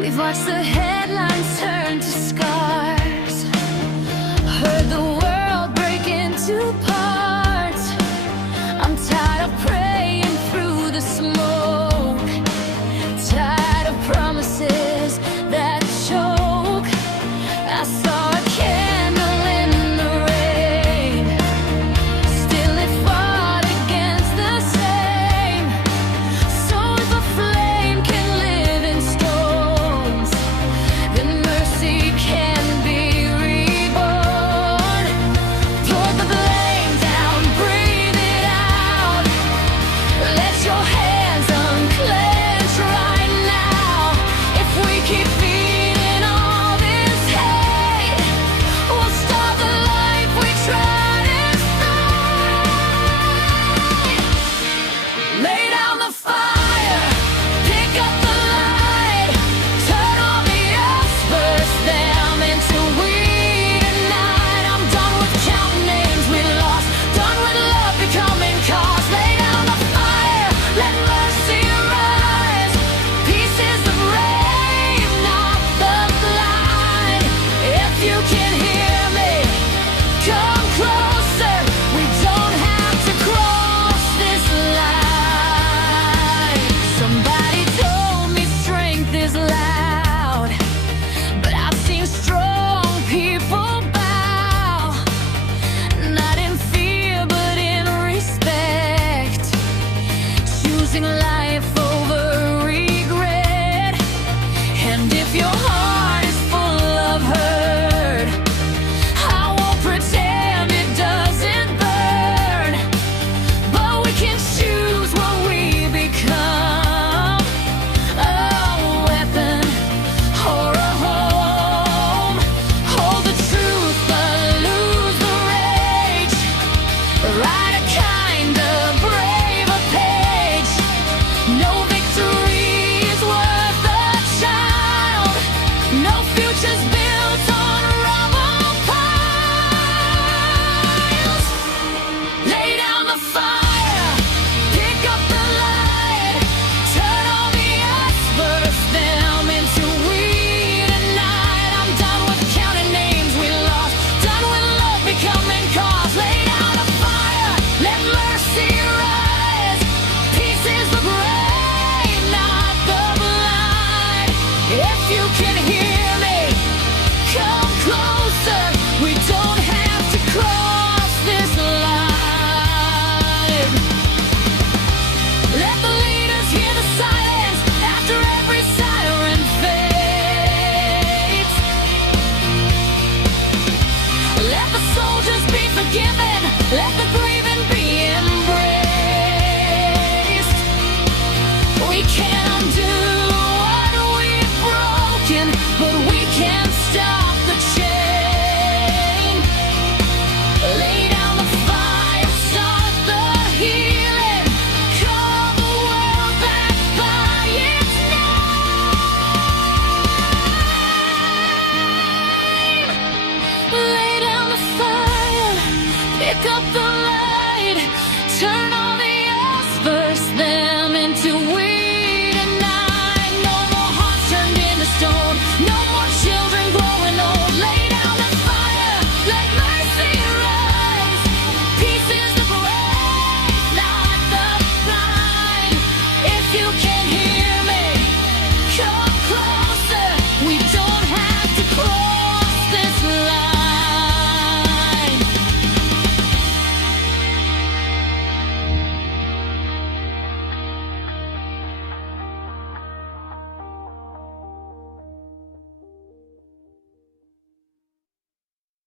We've watched the headlines turn to scars, heard the world break into parts. I'm tired of praying through the smoke, tired of promises that choke. I saw a candle in the rain, still it fought against the same. So if a flame can live in stones, then mercy can be reborn. Pour the blame down, breathe it out. Let your hands unclench right now. If we keep feeding all this hate, we'll stop the life we try to fight. Lay down the fire, pick up the light, turn on the earth, burst them into we tonight. I'm done with counting names we lost, done with love becoming cost. Lay down the fire, let mercy rise. Pieces of rain, not the blind. If you can hear me, come closer. We don't have to cross this line. Somebody told me strength is loud, but I've seen strong people bow, not in fear but in respect, choosing life over regret. And if your heart is full of hurt, I won't pretend it doesn't burn, but we can choose what we become, a weapon or a home. Hold the truth but lose the rage, write a kinder, braver page. No victory is worth a child, no future's built on rubble piles. Lay down the fire, pick up the light, turn on the earth, burst them into we tonight. I'm done with counting names we lost, done with love becoming cost. Lay down the fire, let mercy